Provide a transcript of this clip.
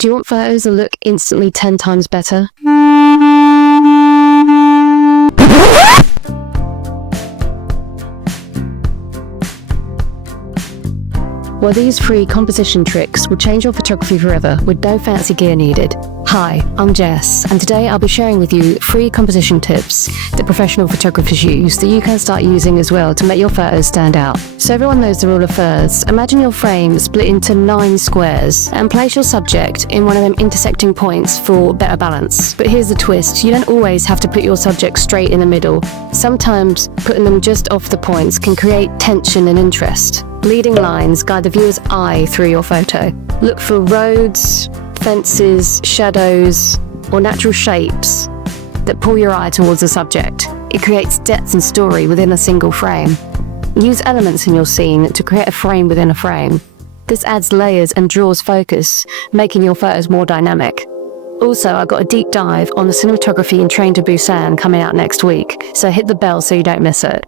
Do you want photos that look instantly 10 times better? Well, these free composition tricks will change your photography forever with no fancy gear needed. Hi, I'm Jess, and today I'll be sharing with you free composition tips that professional photographers use that you can start using as well to make your photos stand out. So everyone knows the rule of thirds. Imagine your frame split into 9 squares and place your subject in one of them intersecting points for better balance. But here's the twist, you don't always have to put your subject straight in the middle. Sometimes putting them just off the points can create tension and interest. Leading lines guide the viewer's eye through your photo. Look for roads, fences, shadows, or natural shapes that pull your eye towards the subject. It creates depth and story within a single frame. Use elements in your scene to create a frame within a frame. This adds layers and draws focus, making your photos more dynamic. Also, I got a deep dive on the cinematography in Train to Busan coming out next week, so hit the bell so you don't miss it.